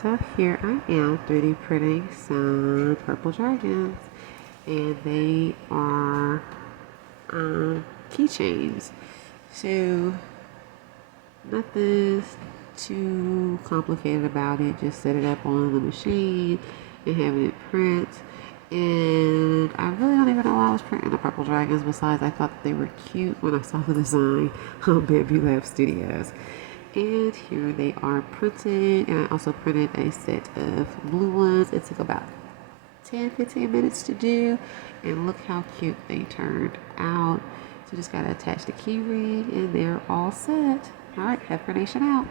So here I am 3D printing some purple dragons, and they are keychains. So nothing's too complicated about it. Just set it up on the machine and having it print. And I really don't even know why I was printing the purple dragons. Besides, I thought that they were cute when I saw the design on Bamboo Lab Studios. And here they are printed, and I also printed a set of blue ones. It took about 10-15 minutes to do, and look how cute they turned out. So just gotta attach the key ring and they're all set. All right, Heifer Nation out.